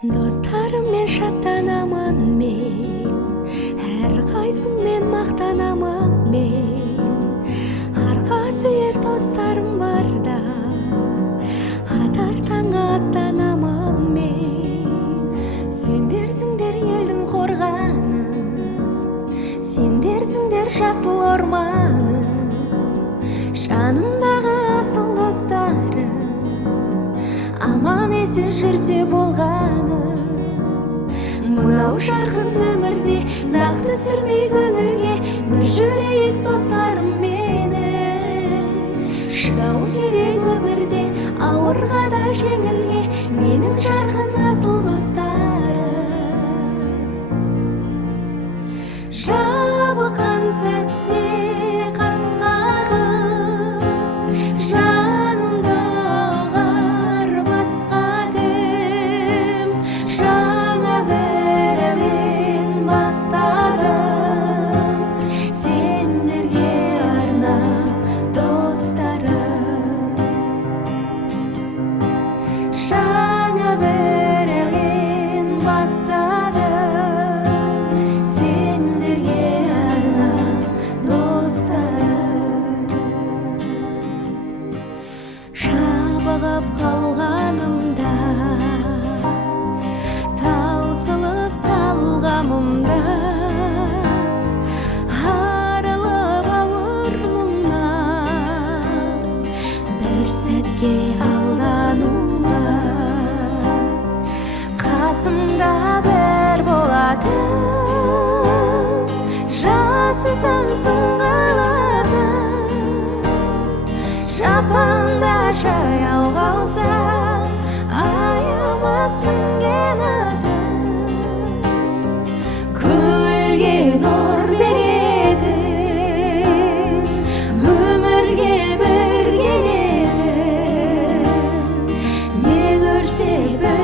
Достарыммен шаттанамын мен, әрқайсыңмен мақтанамын мен. Арқа сүйер достарым барда, атар таңға аттанамын мен. Сендерсіңдер елдің қорғаны, сендерсіңдер жасыл орманы, жанымдағы асыл достарым, аман есен жүрсе болғаны. Мынау жарқын өмірде дақ түсірмей көңілге, бір жүрейік достарым мені. Шыдау керек өмірде ауырға да жеңілге, менің жарқын асыл достарым. Жабыққан сәтте қас қағып, жанымды ұғар басқа кім. Жаңа бір әуен бастадым, сендерге арнап достарым. Жаңа бір әуен бастадым, сендерге арнап достарым. Жабығып қалғанымда, таусылып талғамымда, арылып ауыр мұңнан, бір сәтке алдануға. Қасымда бір болатын, жасысамсың қалатын. Жапанда жаяу қалсам, аямас мінген атын. Көлге нұр беретін, өмірге бір келетін, не көрсе бір